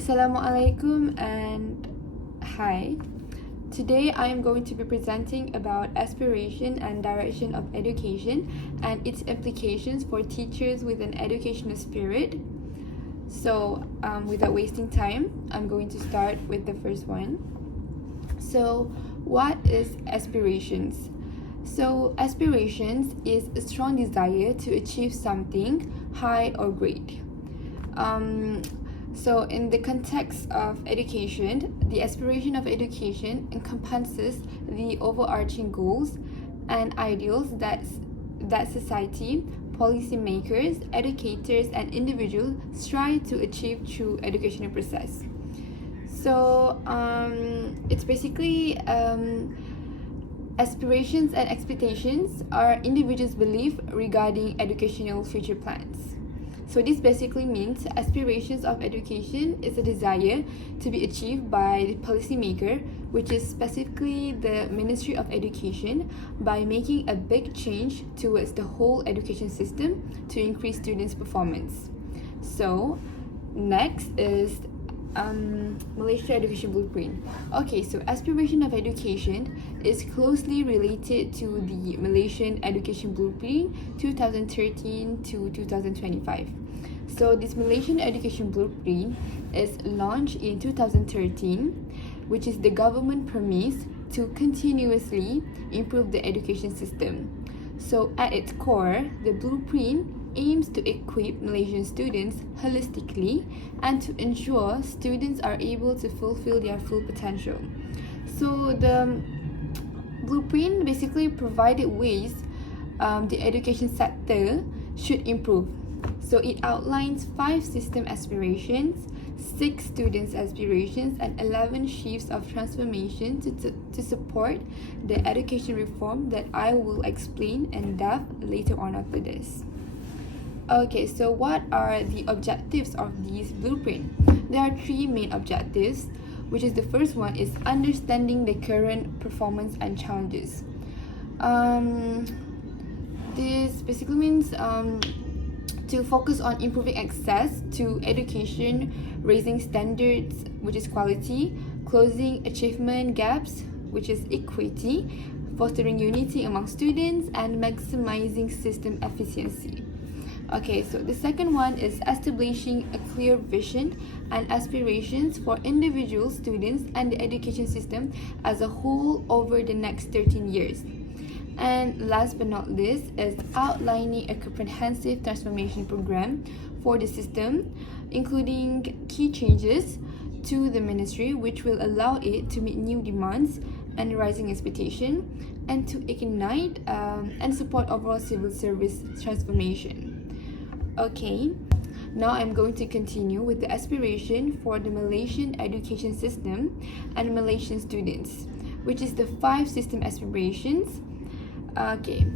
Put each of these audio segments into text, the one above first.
Assalamualaikum and hi. Today I am going to be presenting about aspiration and direction of education and its implications for teachers with an educational spirit. So without wasting time, I'm going to start with the first one. So what is aspirations? So aspirations is a strong desire to achieve something high or great. So in the context of education, the aspiration of education encompasses the overarching goals and ideals that society, policymakers, educators, and individuals strive to achieve through educational process. So it's basically aspirations and expectations are individuals' belief regarding educational future plans. So this basically means aspirations of education is a desire to be achieved by the policymaker, which is specifically the Ministry of Education, by making a big change towards the whole education system to increase students' performance. So next is Malaysia Education Blueprint. Okay, so aspiration of education is closely related to the Malaysian Education Blueprint 2013 to 2025. So this Malaysian Education Blueprint is launched in 2013, which is the government premise to continuously improve the education system. So at its core, the blueprint aims to equip Malaysian students holistically and to ensure students are able to fulfill their full potential. So the blueprint basically provided ways the education sector should improve. So it outlines 5 system aspirations, 6 students' aspirations, and 11 shifts of transformation to support the education reform that I will explain in depth later on after this. Okay, so what are the objectives of this blueprint? There are 3 main objectives, which is the first one is understanding the current performance and challenges. This basically means to focus on improving access to education, raising standards, which is quality, closing achievement gaps, which is equity, fostering unity among students, and maximizing system efficiency. Okay, so the second one is establishing a clear vision and aspirations for individual students and the education system as a whole over the next 13 years. And last but not least is outlining a comprehensive transformation program for the system, including key changes to the ministry which will allow it to meet new demands and rising expectation and to ignite and support overall civil service transformation. Okay, now I'm going to continue with the aspiration for the Malaysian education system and Malaysian students, which is the 5 system aspirations. Okay,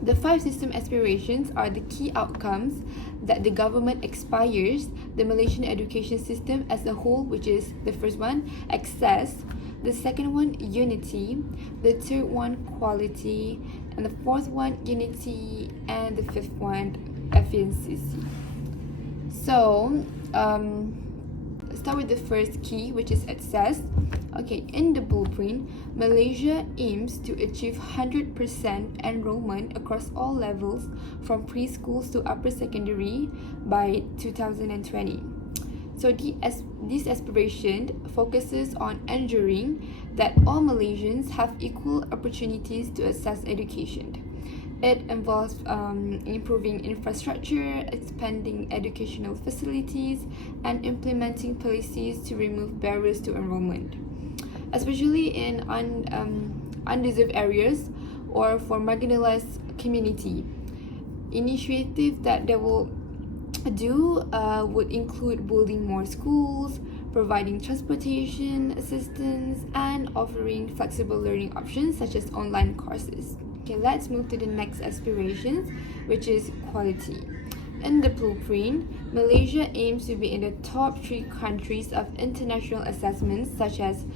the 5 system aspirations are the key outcomes that the government aspires the Malaysian education system as a whole, which is the first one, access, the second one, unity, the third one, quality, and the fourth one, unity, and the fifth one, efficiency. So, start with the first key, which is access. Okay, in the blueprint, Malaysia aims to achieve 100% enrollment across all levels from preschools to upper secondary by 2020. So this aspiration focuses on ensuring that all Malaysians have equal opportunities to access education. It involves improving infrastructure, expanding educational facilities, and implementing policies to remove barriers to enrollment, especially in undeserved areas or for marginalized community. Initiatives that they will do would include building more schools, providing transportation assistance, and offering flexible learning options such as online courses. Okay, let's move to the next aspirations, which is quality. In the blueprint, Malaysia aims to be in the top 3 countries of international assessments such as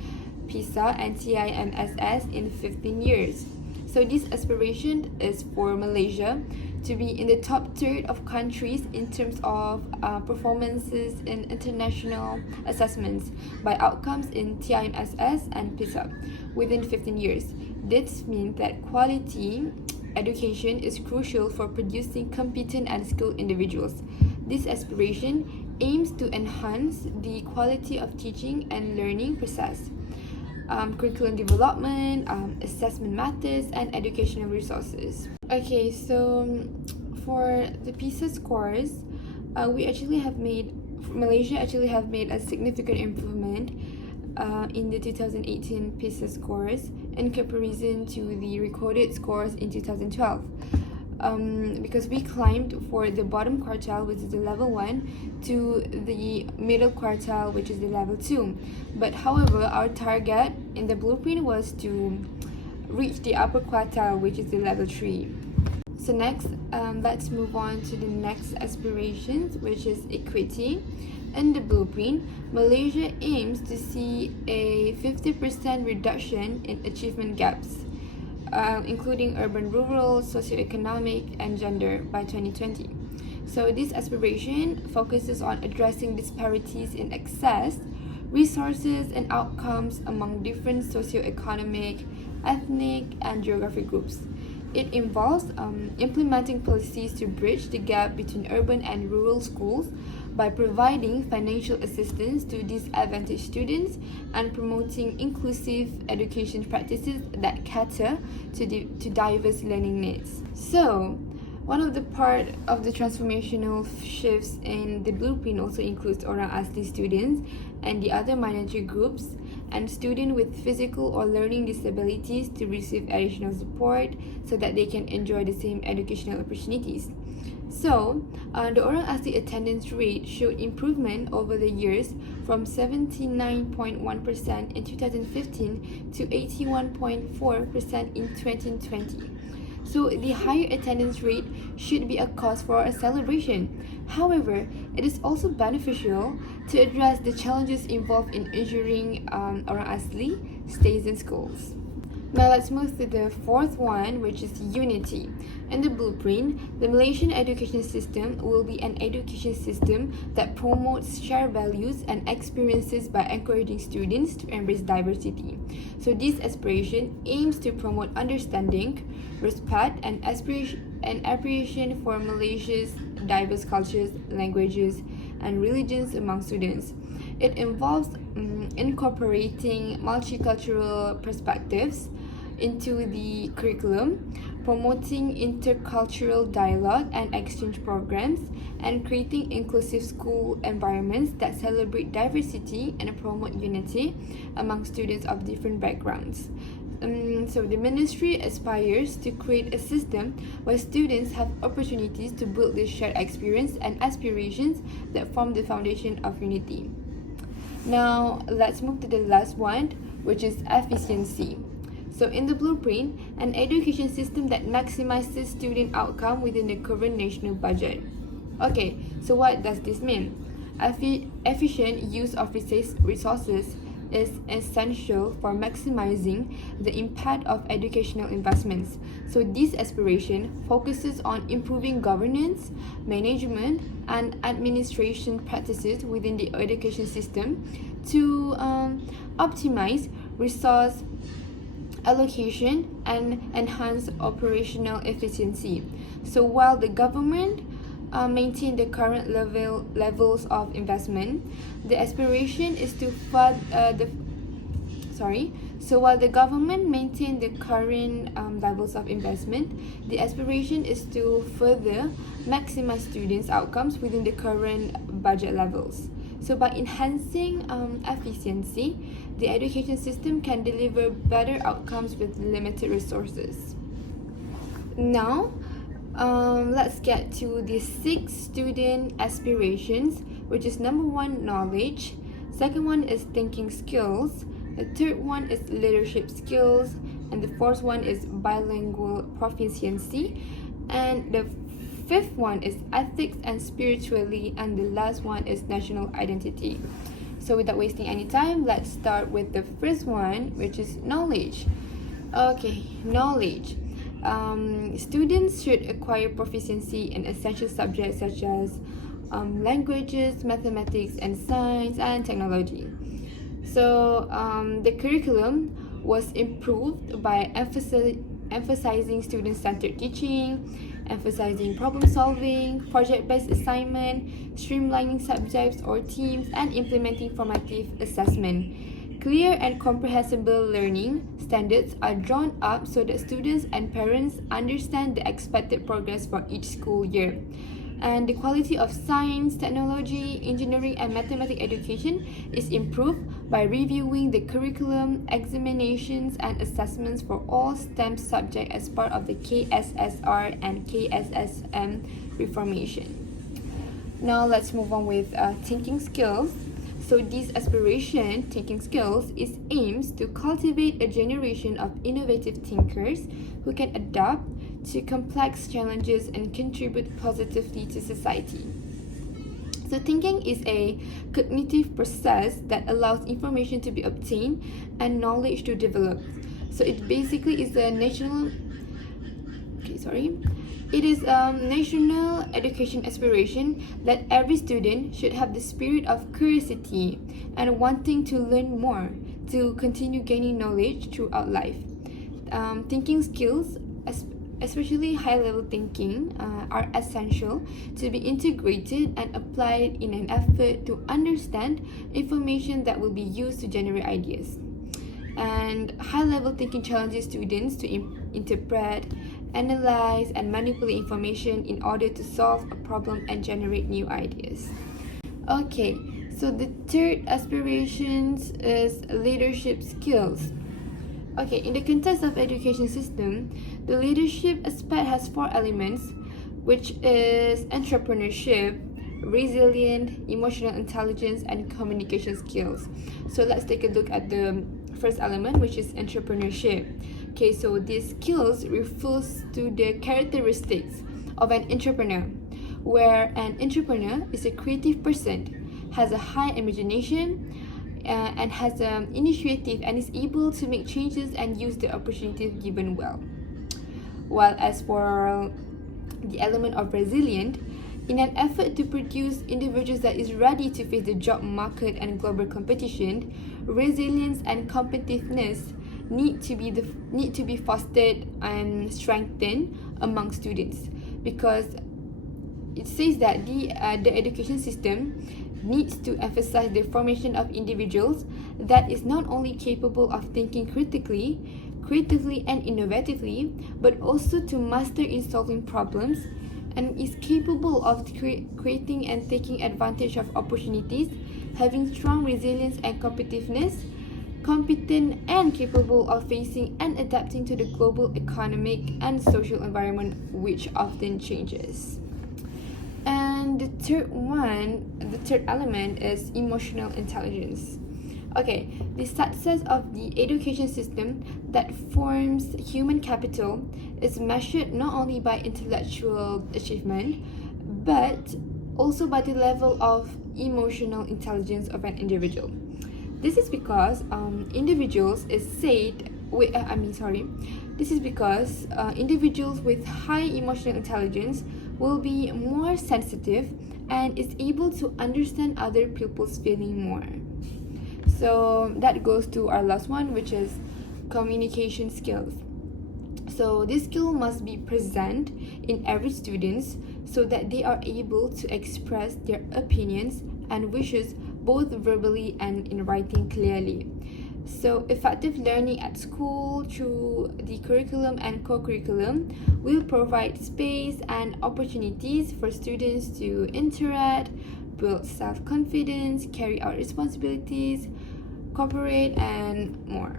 PISA and TIMSS in 15 years. So this aspiration is for Malaysia to be in the top third of countries in terms of performances in international assessments by outcomes in TIMSS and PISA within 15 years. This means that quality education is crucial for producing competent and skilled individuals. This aspiration aims to enhance the quality of teaching and learning process, curriculum development, assessment methods, and educational resources. Okay, so for the PISA scores, Malaysia actually have made a significant improvement in the 2018 PISA scores in comparison to the recorded scores in 2012. Because we climbed for the bottom quartile, which is the level 1, to the middle quartile, which is the level 2. But however, our target in the blueprint was to reach the upper quartile, which is the level 3. So next, let's move on to the next aspirations, which is equity. In the blueprint, Malaysia aims to see a 50% reduction in achievement gaps, including urban-rural, socioeconomic, and gender by 2020. So this aspiration focuses on addressing disparities in access, resources, and outcomes among different socioeconomic, ethnic, and geographic groups. It involves implementing policies to bridge the gap between urban and rural schools by providing financial assistance to disadvantaged students and promoting inclusive education practices that cater to diverse learning needs. So, one of the part of the transformational shifts in the blueprint also includes orang asli students and the other minority groups and students with physical or learning disabilities to receive additional support so that they can enjoy the same educational opportunities. So, the orang asli attendance rate showed improvement over the years from 79.1% in 2015 to 81.4% in 2020. So, the higher attendance rate should be a cause for a celebration. However, it is also beneficial to address the challenges involved in ensuring orang asli stays in schools. Now let's move to the fourth one, which is unity. In the blueprint, the Malaysian education system will be an education system that promotes shared values and experiences by encouraging students to embrace diversity. So this aspiration aims to promote understanding, respect, and appreciation for Malaysia's diverse cultures, languages, and religions among students. It involves incorporating multicultural perspectives into the curriculum, promoting intercultural dialogue and exchange programs, and creating inclusive school environments that celebrate diversity and promote unity among students of different backgrounds. So the ministry aspires to create a system where students have opportunities to build this shared experience and aspirations that form the foundation of unity. Now, let's move to the last one, which is efficiency. So in the blueprint, an education system that maximizes student outcome within the current national budget. Okay, so what does this mean? Efficient use of resources is essential for maximizing the impact of educational investments. So this aspiration focuses on improving governance, management, and administration practices within the education system to optimize resource allocation and enhance operational efficiency. So while the government maintain the current levels of investment, the aspiration is to while the government maintain the current levels of investment, the aspiration is to further maximize students' outcomes within the current budget levels. So by enhancing efficiency, the education system can deliver better outcomes with limited resources. Now, let's get to the 6 student aspirations, which is number 1, knowledge. Second one is thinking skills. The third one is leadership skills. And the fourth one is bilingual proficiency. And the fifth one is ethics and spirituality. And the last one is national identity. So without wasting any time, let's start with the first one, which is knowledge. Okay, knowledge. Students should acquire proficiency in essential subjects such as languages, mathematics, and science and technology. So the curriculum was improved by emphasizing student-centered teaching, emphasizing problem solving, project-based assignment, streamlining subjects or teams, and implementing formative assessment. Clear and comprehensible learning standards are drawn up so that students and parents understand the expected progress for each school year. And the quality of science, technology, engineering, and mathematics education is improved by reviewing the curriculum, examinations, and assessments for all STEM subjects as part of the KSSR and KSSM reformation. Now let's move on with thinking skills. So this aspiration, thinking skills, is aims to cultivate a generation of innovative thinkers who can adapt to complex challenges and contribute positively to society. So thinking is a cognitive process that allows information to be obtained and knowledge to develop. So it basically is a national education aspiration that every student should have the spirit of curiosity and wanting to learn more to continue gaining knowledge throughout life. Thinking skills, especially high-level thinking, are essential to be integrated and applied in an effort to understand information that will be used to generate ideas. And high-level thinking challenges students to interpret, analyze, and manipulate information in order to solve a problem and generate new ideas. Okay, so the third aspirations is leadership skills. Okay, in the context of education system, the leadership aspect has 4 elements, which is entrepreneurship, resilient, emotional intelligence, and communication skills. So let's take a look at the first element, which is entrepreneurship. Okay, so these skills refers to the characteristics of an entrepreneur, where an entrepreneur is a creative person, has a high imagination, and has initiative and is able to make changes and use the opportunities given well. While as for the element of resilient, in an effort to produce individuals that is ready to face the job market and global competition, resilience and competitiveness need to be fostered and strengthened among students, because it says that the education system needs to emphasize the formation of individuals that is not only capable of thinking critically, creatively, and innovatively, but also to master in solving problems and is capable of creating and taking advantage of opportunities, having strong resilience and competitiveness, competent and capable of facing and adapting to the global economic and social environment which often changes. And the third element is emotional intelligence. Okay, the success of the education system that forms human capital is measured not only by intellectual achievement, but also by the level of emotional intelligence of an individual. This is because individuals with high emotional intelligence will be more sensitive and is able to understand other people's feeling more. So that goes to our last one, which is communication skills. So this skill must be present in every student so that they are able to express their opinions and wishes both verbally and in writing clearly. So effective learning at school through the curriculum and co-curriculum will provide space and opportunities for students to interact, build self-confidence, carry out responsibilities, cooperate, and more.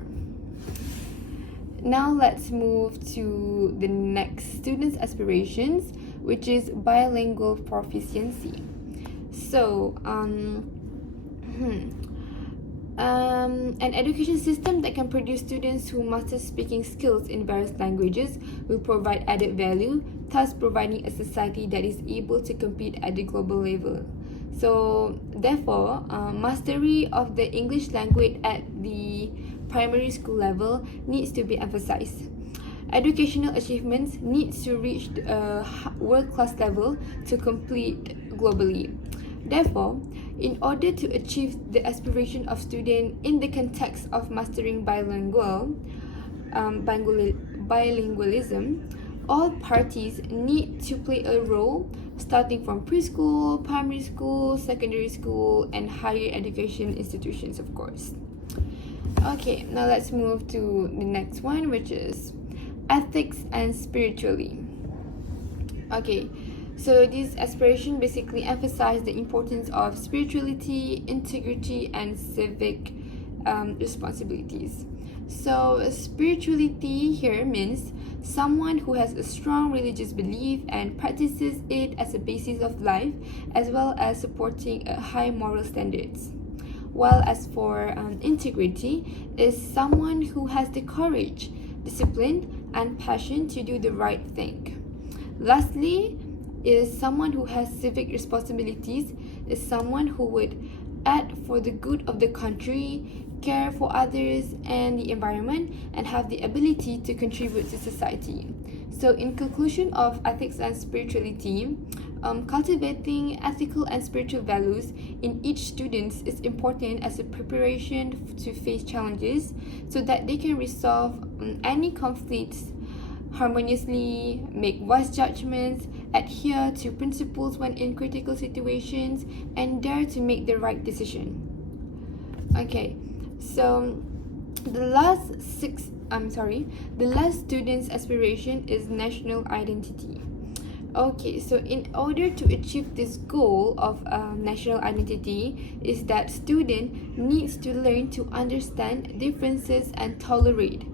Now let's move to the next student's aspirations, which is bilingual proficiency. So, an education system that can produce students who master speaking skills in various languages will provide added value, thus providing a society that is able to compete at the global level. So, therefore, mastery of the English language at the primary school level needs to be emphasized. educational achievements need to reach a world-class level to compete globally. Therefore, in order to achieve the aspiration of students in the context of mastering bilingualism, all parties need to play a role, starting from preschool, primary school, secondary school, and higher education institutions, of course. Okay, now let's move to the next one, which is ethics and spirituality. Okay, so this aspiration basically emphasizes the importance of spirituality, integrity, and civic responsibilities. So spirituality here means someone who has a strong religious belief and practices it as a basis of life, as well as supporting high moral standards. While as for integrity, is someone who has the courage, discipline, and passion to do the right thing. Lastly, is someone who has civic responsibilities, is someone who would act for the good of the country, care for others and the environment, and have the ability to contribute to society. So in conclusion of ethics and spirituality, cultivating ethical and spiritual values in each student is important as a preparation to face challenges so that they can resolve any conflicts harmoniously, make wise judgments, adhere to principles when in critical situations, and dare to make the right decision. Okay, so the last student's aspiration is national identity. Okay, so in order to achieve this goal of national identity is that student needs to learn to understand differences and tolerate.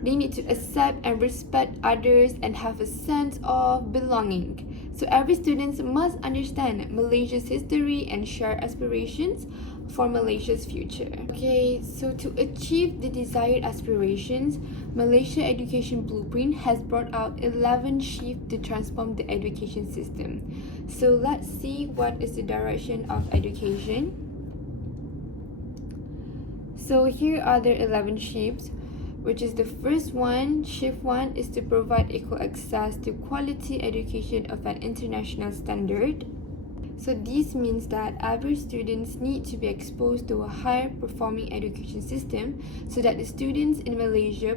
They need to accept and respect others and have a sense of belonging. So every student must understand Malaysia's history and share aspirations for Malaysia's future. Okay, so to achieve the desired aspirations, Malaysia Education Blueprint has brought out 11 shifts to transform the education system. So let's see what is the direction of education. So here are the 11 shifts, which is the first one. Shift 1 is to provide equal access to quality education of an international standard. So this means that every students need to be exposed to a higher performing education system so that the students Malaysia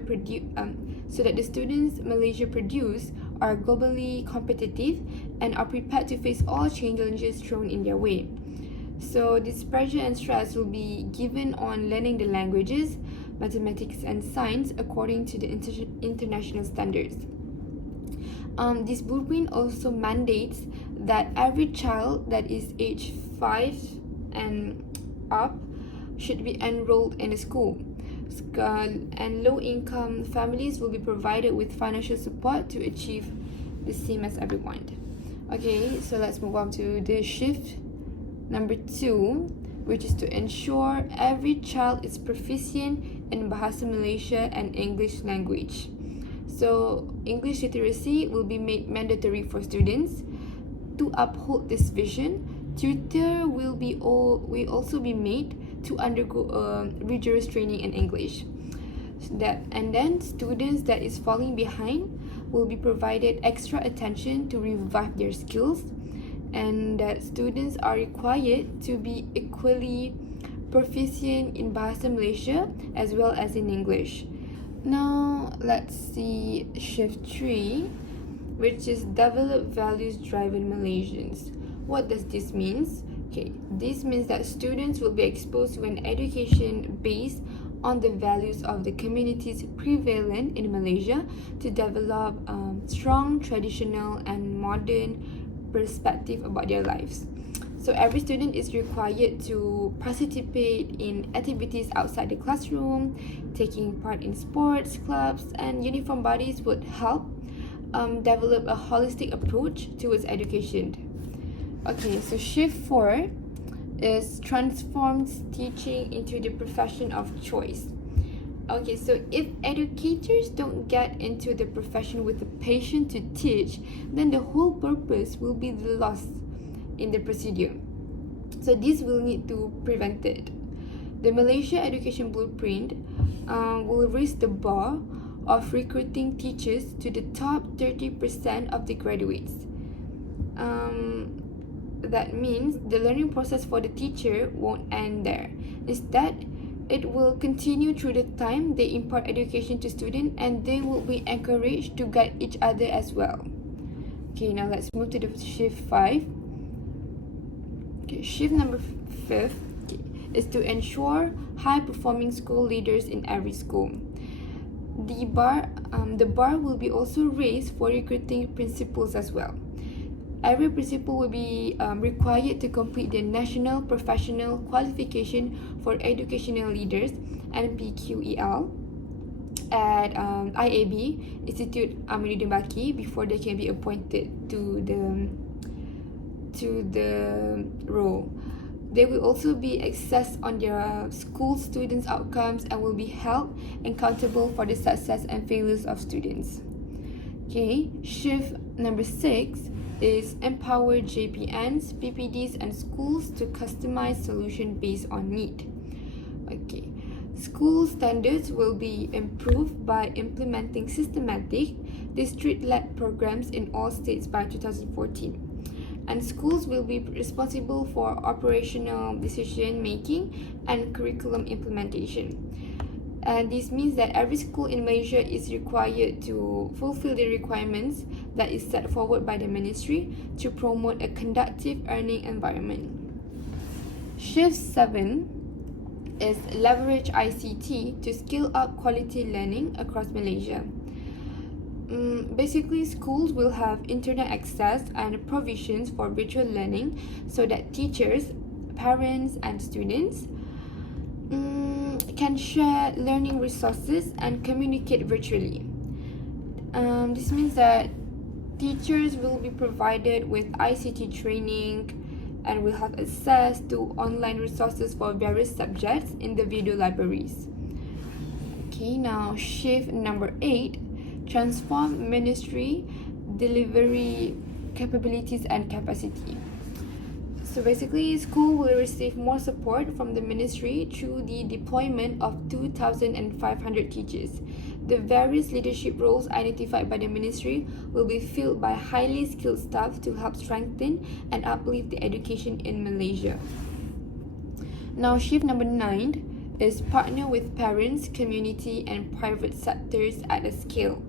produce are globally competitive and are prepared to face all challenges thrown in their way. So this pressure and stress will be given on learning the languages, mathematics and science according to the international standards. This blueprint also mandates that every child that is age 5 and up should be enrolled in a school, and low-income families will be provided with financial support to achieve the same as everyone. Okay, so let's move on to the shift number 2, which is to ensure every child is proficient in Bahasa Malaysia and English language. So English literacy will be made mandatory for students. To uphold this vision, tutor will also be made to undergo rigorous training in English. And then students that is falling behind will be provided extra attention to revive their skills, and that students are required to be equally proficient in Bahasa Malaysia as well as in English. Now let's see shift 3, which is develop values-driven Malaysians. What does this mean? Okay, this means that students will be exposed to an education based on the values of the communities prevalent in Malaysia to develop strong, traditional, and modern perspective about their lives. So every student is required to participate in activities outside the classroom, taking part in sports, clubs, and uniform bodies would help develop a holistic approach towards education. Okay, so shift 4 is transforms teaching into the profession of choice. Okay, so if educators don't get into the profession with the passion to teach, then the whole purpose will be lost in the procedure. So this will need to prevent it. The Malaysia Education Blueprint will raise the bar of recruiting teachers to the top 30% of the graduates. That means the learning process for the teacher won't end there. Instead, it will continue through the time they impart education to students, and they will be encouraged to guide each other as well. Okay, now let's move to the shift 5. Okay, shift number 5 is to ensure high-performing school leaders in every school. The bar will be also raised for recruiting principals as well. Every principal will be required to complete the National Professional Qualification for Educational Leaders (NPQEL) at IAB Institute Aminuddin Baki before they can be appointed to the role. They will also be assessed on their school students' outcomes and will be held accountable for the success and failures of students. Okay, shift number 6 is empower JPNs, PPDs, and schools to customize solution based on need. Okay, school standards will be improved by implementing systematic district-led programs in all states by 2014. And schools will be responsible for operational decision making and curriculum implementation. And this means that every school in Malaysia is required to fulfill the requirements that is set forward by the ministry to promote a conducive learning environment. Shift 7 is leverage ICT to scale up quality learning across Malaysia. Basically, schools will have internet access and provisions for virtual learning so that teachers, parents, and students can share learning resources and communicate virtually. This means that teachers will be provided with ICT training and will have access to online resources for various subjects in the video libraries. Okay, now shift number 8, transform ministry delivery capabilities and capacity. So basically, school will receive more support from the ministry through the deployment of 2,500 teachers. The various leadership roles identified by the ministry will be filled by highly skilled staff to help strengthen and uplift the education in Malaysia. Now, shift number 9 is partner with parents, community, and private sectors at a scale.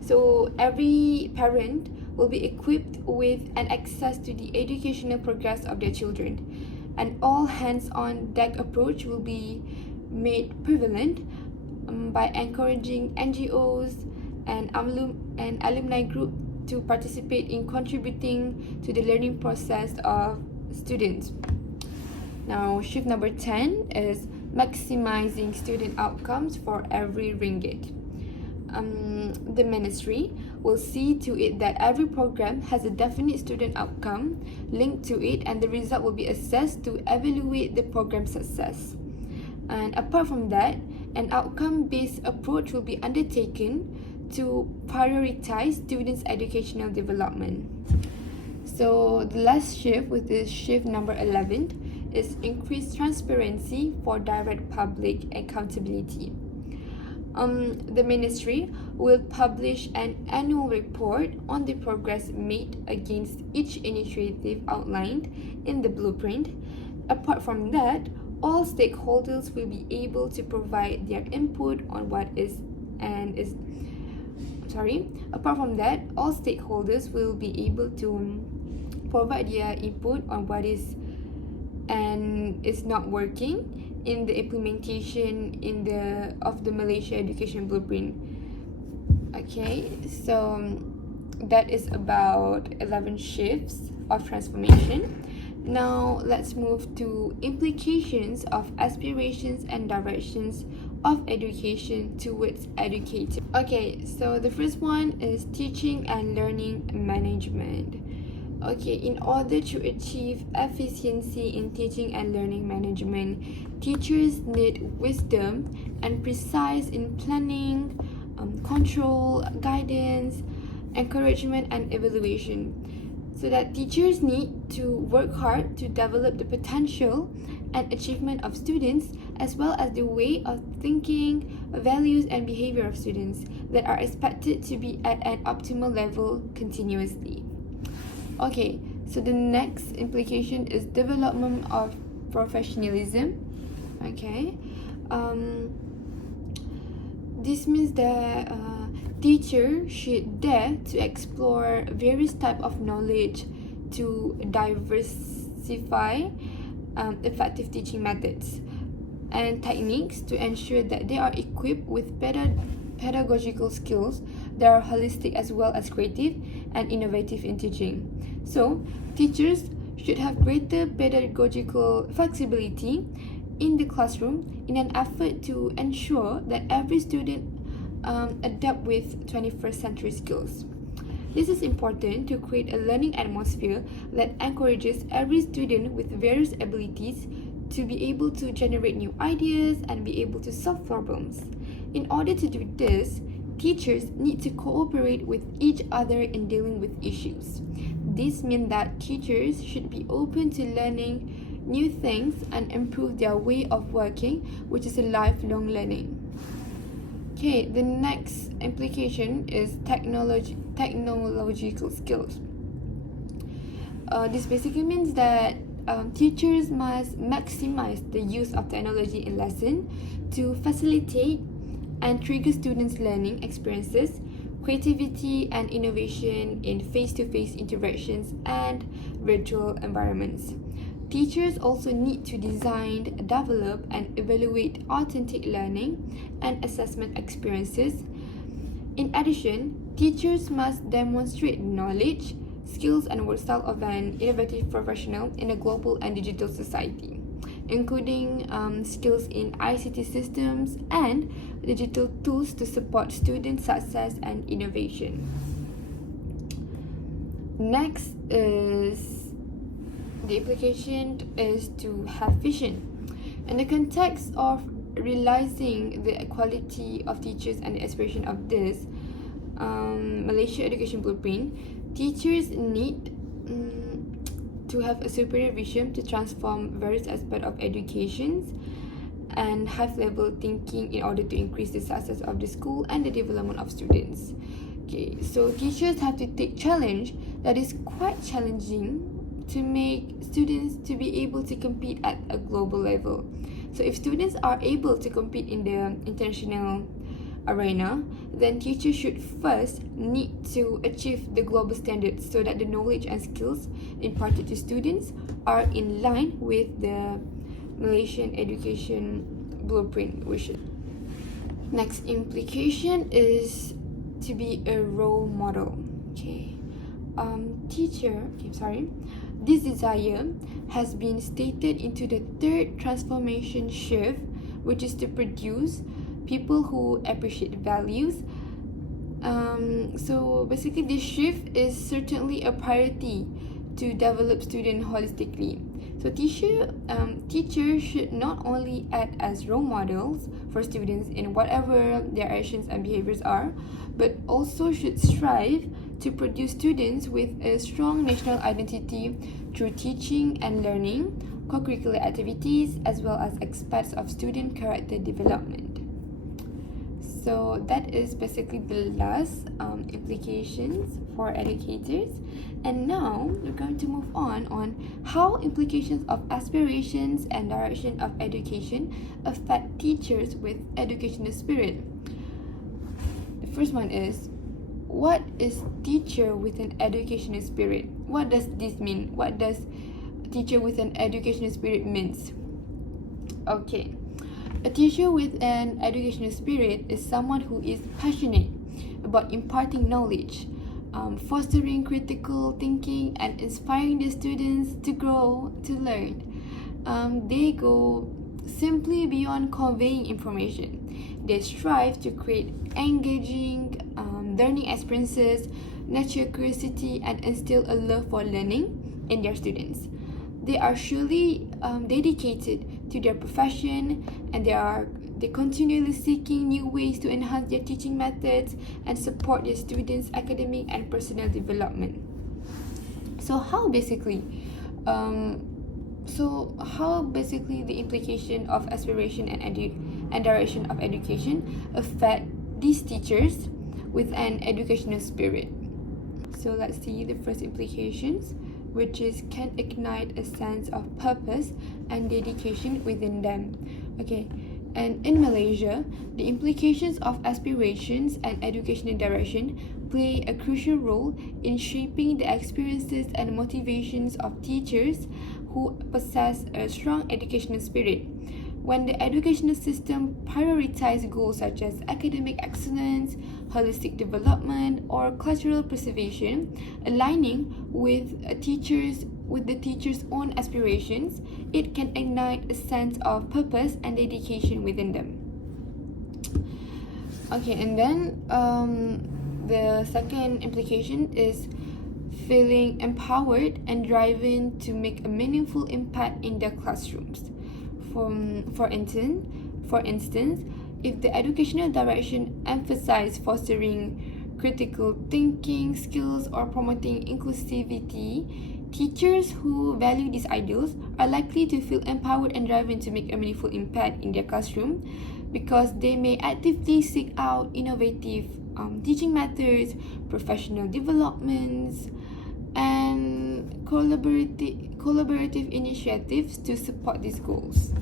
So every parent will be equipped with an access to the educational progress of their children. An all-hands-on-deck approach will be made prevalent by encouraging NGOs and alumni group to participate in contributing to the learning process of students. Now, shift number 10 is maximizing student outcomes for every ringgit. The ministry will see to it that every program has a definite student outcome linked to it, and the result will be assessed to evaluate the program success. And apart from that, an outcome-based approach will be undertaken to prioritize students' educational development. So the last shift, with this shift number 11, is increased transparency for direct public accountability. The ministry will publish an annual report on the progress made against each initiative outlined in the blueprint. Apart from that, all stakeholders will be able to provide their input on what is and is apart from that, all stakeholders will be able to provide their input on what is and is not working in the implementation of the Malaysia Education Blueprint. Okay, so that is about 11 shifts of transformation. Now let's move to implications of aspirations and directions of education towards educating. Okay, so the first one is teaching and learning management. Okay, in order to achieve efficiency in teaching and learning management, teachers need wisdom and precise in planning, control, guidance, encouragement, and evaluation. So that teachers need to work hard to develop the potential and achievement of students as well as the way of thinking, values, and behavior of students that are expected to be at an optimal level continuously. Okay, so the next implication is development of professionalism. Okay, this means that teacher should dare to explore various type of knowledge to diversify effective teaching methods and techniques to ensure that they are equipped with pedagogical skills that are holistic as well as creative and innovative in teaching. So, teachers should have greater pedagogical flexibility in the classroom in an effort to ensure that every student adapt with 21st century skills. This is important to create a learning atmosphere that encourages every student with various abilities to be able to generate new ideas and be able to solve problems. In order to do this, teachers need to cooperate with each other in dealing with issues. This means that teachers should be open to learning new things and improve their way of working, which is a lifelong learning. Okay, the next implication is technological skills. This basically means that teachers must maximize the use of technology in lesson to facilitate and trigger students' learning experiences, creativity, and innovation in face-to-face interactions and virtual environments. Teachers also need to design, develop, and evaluate authentic learning and assessment experiences. In addition, teachers must demonstrate knowledge, skills, and work style of an innovative professional in a global and digital society, including skills in ICT systems and digital tools to support student success and innovation. Next is the implication is to have vision. In the context of realizing the equality of teachers and the aspiration of this Malaysia Education Blueprint, teachers need to have a superior vision to transform various aspects of education and high-level thinking in order to increase the success of the school and the development of students. Okay, so teachers have to take challenge that is quite challenging to make students to be able to compete at a global level. So if students are able to compete in the international arena, then teachers should first need to achieve the global standards so that the knowledge and skills imparted to students are in line with the Malaysian Education Blueprint wishes. Next implication is to be a role model. This desire has been stated into the third transformation shift, which is to produce people who appreciate values. So basically, this shift is certainly a priority to develop students holistically. So teachers should not only act as role models for students in whatever their actions and behaviors are, but also should strive to produce students with a strong national identity through teaching and learning, co-curricular activities, as well as aspects of student character development. So that is basically the last implications for educators. And now we're going to move on how implications of aspirations and direction of education affect teachers with educational spirit. The first one is, what is teacher with an educational spirit? What does this mean? What does teacher with an educational spirit means? Okay. A teacher with an educational spirit is someone who is passionate about imparting knowledge, fostering critical thinking, and inspiring the students to grow, to learn. They go simply beyond conveying information. They strive to create engaging learning experiences, nurture curiosity, and instill a love for learning in their students. They are surely dedicated to their profession, and they continually seeking new ways to enhance their teaching methods and support their students' academic and personal development. So how basically So how basically the implication of aspiration and direction of education affect these teachers with an educational spirit? So let's see the first implications, which is can ignite a sense of purpose and dedication within them. Okay, and in Malaysia, the implications of aspirations and educational direction play a crucial role in shaping the experiences and motivations of teachers who possess a strong educational spirit. When the educational system prioritizes goals such as academic excellence, holistic development, or cultural preservation, aligning with the teacher's own aspirations, it can ignite a sense of purpose and dedication within them. Okay, and then the second implication is feeling empowered and driven to make a meaningful impact in their classrooms. For instance, if the educational direction emphasizes fostering critical thinking skills or promoting inclusivity, teachers who value these ideals are likely to feel empowered and driven to make a meaningful impact in their classroom, because they may actively seek out innovative teaching methods, professional developments, and collaborative initiatives to support these goals.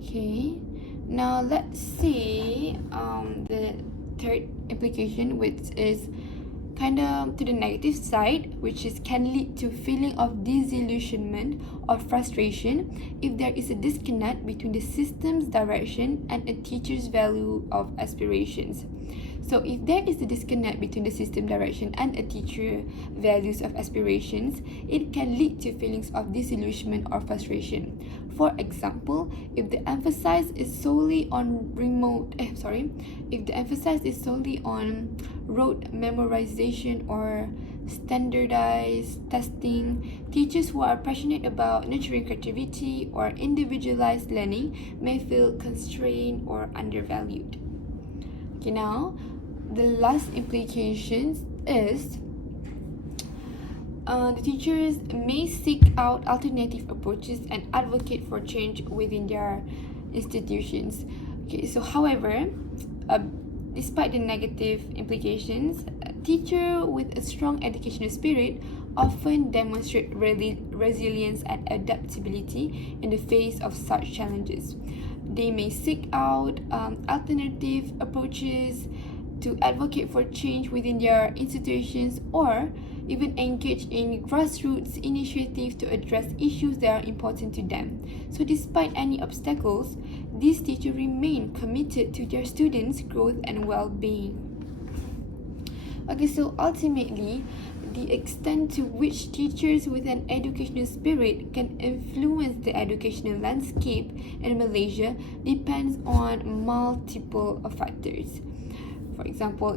Okay, now let's see the third implication, which is kind of to the negative side, which is can lead to feeling of disillusionment or frustration if there is a disconnect between the system's direction and a teacher's value of aspirations. So if there is a disconnect between the system direction and a teacher values of aspirations, it can lead to feelings of disillusionment or frustration. For example, if the emphasis is solely on rote memorization or standardized testing, teachers who are passionate about nurturing creativity or individualized learning may feel constrained or undervalued. Okay, now the last implications is the teachers may seek out alternative approaches and advocate for change within their institutions. Okay, so however, despite the negative implications, a teacher with a strong educational spirit often demonstrate resilience and adaptability in the face of such challenges. They may seek out alternative approaches to advocate for change within their institutions, or even engage in grassroots initiatives to address issues that are important to them. So despite any obstacles, these teachers remain committed to their students' growth and well-being. Okay, so ultimately, the extent to which teachers with an educational spirit can influence the educational landscape in Malaysia depends on multiple factors. For example,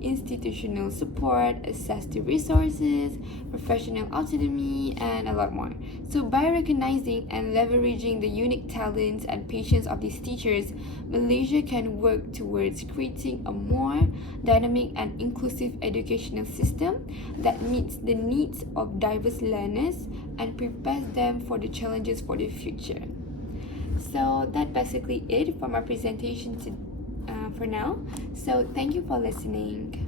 institutional support, access to resources, professional autonomy, and a lot more. So by recognizing and leveraging the unique talents and passions of these teachers, Malaysia can work towards creating a more dynamic and inclusive educational system that meets the needs of diverse learners and prepares them for the challenges for the future. So that's basically it for my presentation for now. So thank you for listening.